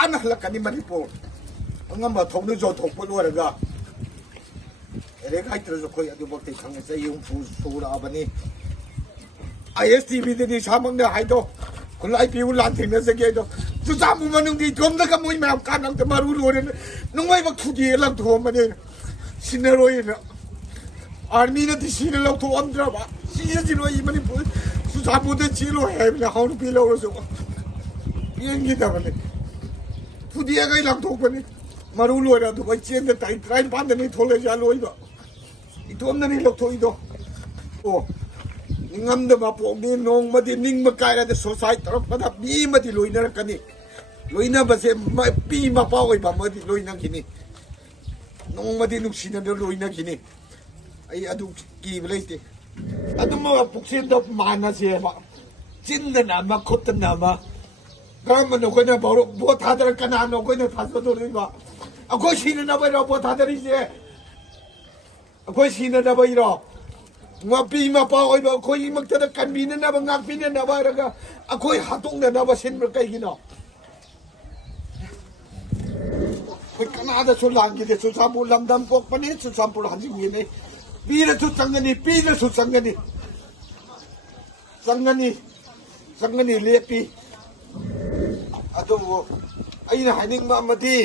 ꯅꯥꯟꯅ ꯍꯜꯂꯛꯀꯅꯤ ꯃꯅꯤꯄꯨꯔ ꯑꯉꯝꯕ ꯊꯧꯅ ꯌꯣꯟꯊꯣꯛꯄ ꯂꯣꯏꯔꯒ ꯂꯥꯏꯔꯤꯛ ꯍꯩꯇ꯭ꯔꯁꯨ ꯑꯩꯈꯣꯏ ꯑꯗꯨꯃꯛꯇꯤ ꯈꯪꯉꯦ ꯆꯍꯤ ꯍꯨꯝꯐꯨ ꯁꯨꯔꯛꯑꯕꯅꯤ ISTV ꯁꯥꯃꯛꯅ ꯍꯥꯏꯗꯣ ꯈꯨꯠꯂꯥꯏ ꯄꯤꯌꯨ ꯂꯥꯟ ꯊꯦꯡꯅꯖꯒꯦ ꯑꯗꯣ ꯆꯨꯔꯆꯥꯟꯄꯨꯔ ꯃꯅꯨꯡꯗꯤ ꯏꯇꯣꯝꯗꯒ ꯃꯣꯏ ꯃꯌꯥꯝ ꯀꯥꯟꯅꯕꯗ ꯃꯔꯨ ꯂꯣꯏꯔꯦꯅ ꯅꯨꯡꯉꯥꯏꯕ ꯊꯨꯗꯦꯛꯑ ꯂꯪꯊꯣꯛꯑꯝꯕꯅꯦ ꯁꯤꯟꯅꯔꯣꯏꯅ ꯑꯥꯔꯃꯤꯅꯗꯤ ꯁꯤꯅ ꯂꯧꯊꯣꯛꯑꯝꯗ꯭ꯔꯕ ꯁꯤꯖꯤꯔꯣꯏ ꯃꯅꯤꯄꯨꯔ ꯆꯨꯔꯆꯥꯟꯄꯨꯔꯗ ꯆꯦꯜꯂꯣꯏ ꯍꯥꯏꯕꯅꯦ ꯍꯥꯎ ꯅꯨꯄꯤ ꯂꯧꯔꯁꯨ ꯄꯦꯟꯈꯤꯗꯕꯅꯤ ꯊꯨꯗꯦꯛꯑꯒ ꯂꯪꯊꯣꯛꯄꯅꯤ ꯃꯔꯨ ꯂꯣꯏꯔ ꯑꯗꯨꯒ ꯆꯦꯟꯗ ꯇꯥꯔꯤꯛ 15ꯗꯅꯤ ꯊꯣꯛꯂꯛꯏꯁꯦ ꯂꯣꯏꯕ ꯏꯇꯣꯝꯗꯅꯤ ꯂꯧꯊꯣꯛꯏꯗꯣ ꯑꯣ ꯅꯤꯡꯉꯝꯗꯕ ꯄꯣꯛꯅꯤ ꯅꯣꯡꯃꯗꯤ ꯅꯤꯡꯕ ꯀꯥꯏꯔꯗ ꯁꯣꯁꯥꯏꯠ ꯇꯧꯔꯛꯄꯗ ꯃꯤ ꯑꯃꯗꯤ ꯂꯣꯏꯅꯔꯛꯀꯅꯤ ꯂꯣꯏꯅꯕꯁꯦ ꯃꯄꯤ ꯃꯄꯥ ꯑꯣꯏꯕ ꯑꯃꯗꯤ ꯂꯣꯏꯅꯈꯤꯅꯤ ꯅꯣꯡꯃꯗꯤ ꯅꯨꯡꯁꯤꯅꯗ ꯂꯣꯏꯅꯈꯤꯅꯤ ꯑꯩ ꯑꯗꯨ ꯀꯤꯕ ꯂꯩꯇꯦ ꯑꯗꯨꯝꯕ ꯄꯨꯛꯆꯦꯜꯗ ꯃꯥꯟꯅꯁꯦꯕ ꯆꯤꯟꯗꯅ ꯑꯃ ꯈꯨꯠꯇꯅ ꯑꯃ ꯀꯔꯝꯕꯅꯣ ꯑꯩꯈꯣꯏꯅ ꯚꯣꯠ ꯊꯥꯗꯔ ꯀꯅꯥꯅꯣ ꯑꯩꯈꯣꯏꯅ ꯊꯥꯖꯗꯣꯔꯤꯕ ꯑꯩꯈꯣꯏ ꯁꯤꯅꯅꯕꯩꯔꯣ ꯚꯣꯠ ꯊꯥꯗꯔꯤꯁꯦ ꯑꯩꯈꯣই ꯁꯤꯅꯅꯕꯩꯔꯣ ꯃꯄꯤ ꯃꯄꯥ ꯑꯣꯏꯕ ꯑꯩꯈꯣꯏꯒꯤꯃꯛꯇꯗ ꯀꯟꯕꯤꯅꯅꯕ ꯉꯥꯛꯄꯤꯅꯅꯕ ꯍꯥꯏꯔꯒ ꯑꯩꯈꯣই ꯍꯥꯠꯇꯣꯛꯅꯅꯕ ꯁꯤꯟꯕ ꯀꯩꯒꯤꯅꯣ ꯑꯩꯈꯣই ꯀꯅꯥꯗꯁꯨ ꯂꯥꯟꯈꯤꯗꯦ ꯆꯨꯔꯆꯥꯟꯄꯨꯔ ꯂꯝꯗꯝ ꯄꯣꯛꯄꯅꯤ ꯆꯨꯔꯆꯥꯟꯄꯨꯔ ꯍꯟꯖꯤꯟꯈꯤꯅꯤ ꯄꯤꯔꯁꯨ ꯆꯪꯒꯅꯤ ꯄꯤꯔꯁꯨ ꯆꯪꯒꯅꯤ ꯆꯪꯒꯅꯤ ꯂꯦꯞꯄꯤ ꯑꯗꯨꯕꯨ ꯑꯩꯅ ꯍꯥꯏꯅꯤꯡꯕ ꯑꯃꯗꯤ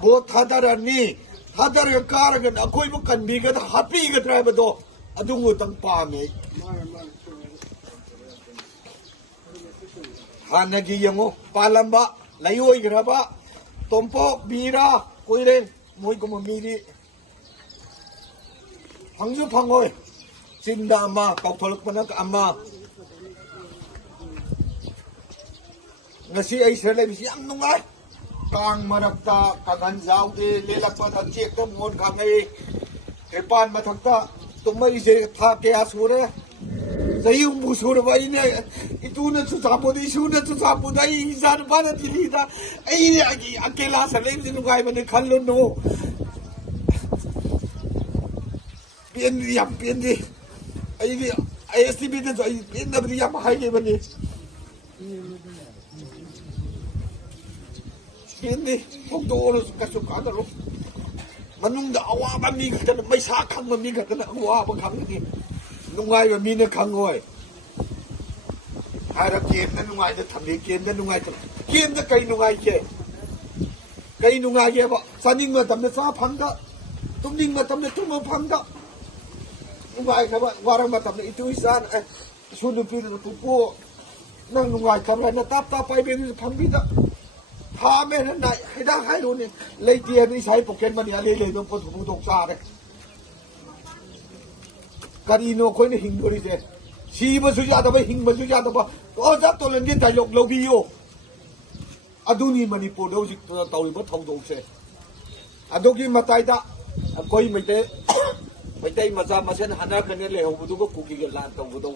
ꯚꯣꯠ ꯊꯥꯗꯔꯅꯤ ꯊꯥꯗꯔꯒ ꯀꯥꯔꯒꯅ ꯑꯩꯈꯣꯏꯕꯨ ꯀꯟꯕꯤꯒꯗ꯭ꯔꯥ ꯍꯥꯠꯄꯤꯒꯗ꯭ꯔꯥ ꯍꯥꯏꯕꯗꯣ ꯑꯗꯨꯃꯇꯪ ꯄꯥꯝꯃꯦ ꯍꯥꯟꯅꯒꯤ ꯌꯦꯡꯉꯨ ꯄꯥꯜꯂꯝꯕ ꯂꯩꯑꯣꯏꯈ꯭ꯔꯕ ꯇꯣꯝꯄꯣꯛ ꯕꯤꯔꯥ ꯀꯣꯏꯔꯦꯡ ꯃꯣꯏꯒꯨꯝꯕ ꯃꯤꯗꯤ ꯐꯪꯁꯨ ꯐꯪꯉꯣꯏ ꯆꯤꯟꯗ ꯑꯃ ꯀꯧꯊꯣꯛꯂꯛꯄꯅ ꯑꯃ ngasi ai sir lai yam nungai kang marakta kagan jaude lelakpa da chekta mon khangai epan mathakta tumai je tha ke asure zayu musur bai ne ituna chu sapo di suna chu sapo dai jar bana dili da ai akela sa lai ni nungai bane khallo no pien yam pien di ai ISTV de ai pien da bi yam hai ge bane ini pokok kasut ada loh, manung dah awak bami kata, mai sakang bami kata nak awak bakang ni, nungai bami nak kangoi, harap kian dah nungai dah thambi kian dah nungai tu, kian dah kai nungai ke apa, saning macam dah sah pangga, tumning macam dah tumma pangga, nungai apa, warang macam dah itu isan, sudah pilih pupu, nang nungai kerana nak tap pai beri thambi dah. हाँ मैं ना हिदा है लोने ले दिया नहीं Sai pocket money ले दो पर धुप धुप सा रहे करीनो कोई नहीं हिंगोरी से सी बसुजा तो भाई हिंग बसुजा तो बा तो जब तो लंगे डायलॉग लो भी हो अदुनी मणिपुर दो जित तो ताऊरी बत थाउ दो से अदुकी मताई दा कोई मिटे मजा मसन हना करने ले हो बुदु को कुकी के लान तो बुदो